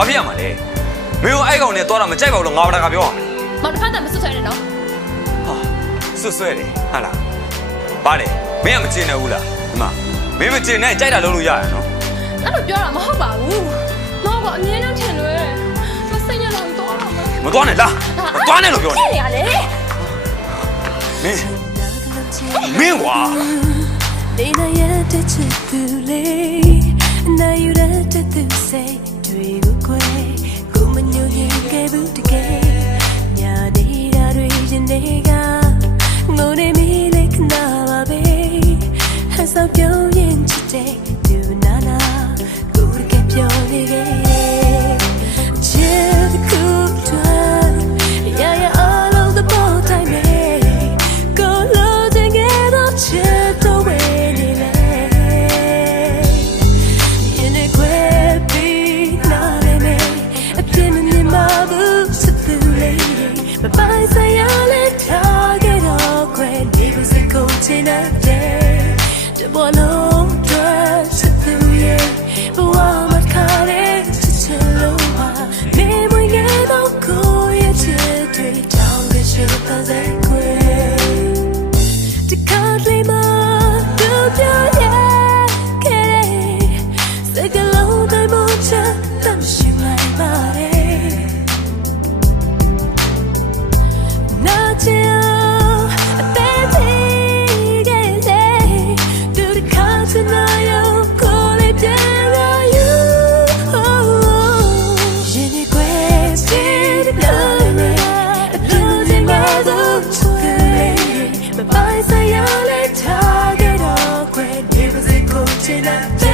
ဘာဖြစ်ရမှာလဲမင်းတို့အဲ့ကောင်နဲ့သွားတာမကြိုက်ပါဘူးလို့ငါဘာတကပြောအောင်မောင်တစ်ဖက်တည်းမဆွဆွဲနဲ့နော်ဟာဆွဆွဲတယ်ဟာလားဘာလဲမင်းကမကျင်နေဘူးလားဒီမှာမင်းမကျင်နဲ့ကြိုက်တာလုပ်လို့ရရနော်အဲ့လိုပြောတာမဟုတ်ပါဘူးမောင်ကအမြဲတမ်းထင်လွယ်မစိတ်ရတော့တော့မသွားနဲ့လားမသွားနဲ့လို့ပြောနေရလေမင်းကွာနေနေရတဲ့ချစ်သူလေးနာယူရတဲ့သူစိတ်တွေကိုခွဲကိုမညိုရင်ခဲ့ဘူးတကယ်ညာနေတာတွေရင်တွေကငိုနေမိလေခဏပါပဲဟန်ဆောင်ပြောင်းရင်ချစ်တဲ့သူနာနာကိုတကယ်ပြောနေခဲ့ချစ်တဲ့ခုတွန်းရရall of the ball time ကိုလို့တဲ့ငယ်တော့ချစ်တော့ဝေးနေလေရင်တွေခွဲပြီးနားနေမယ်အပြင်းနဲ့မဘူးစသူလေးမပိုင်စရာလေးထားခဲ့တော့ခွဲနေပါစေကိုချင်တဲ့တဘောလုံးတွေ့စသူရဲ့ဘဝမှာခါတဲ့ချစ်ချင်လို့ပါနေမွေးခဲ့တော့ကိုရဲ့ချစ်တွေတောင်းရရှိတဲ့စိတ်ခွဲတခါတည်းမှာသူပြောရဲ့ခဲ့စကလုံးတိုင်းမှာချမ်းသာရှိလိုက်ပါတယ်နာချင်အသေးသေးကလေးသူတခါချင်လာရောကိုလေးပြန်လာ you ရင်တွေခွဲစီးတယ်အပြင်းနဲ့မတော့ချစ်တယ်မပိုင်စရာလေးထားခဲ့တော့ခွဲနေပါစေကိုချင်တဲ့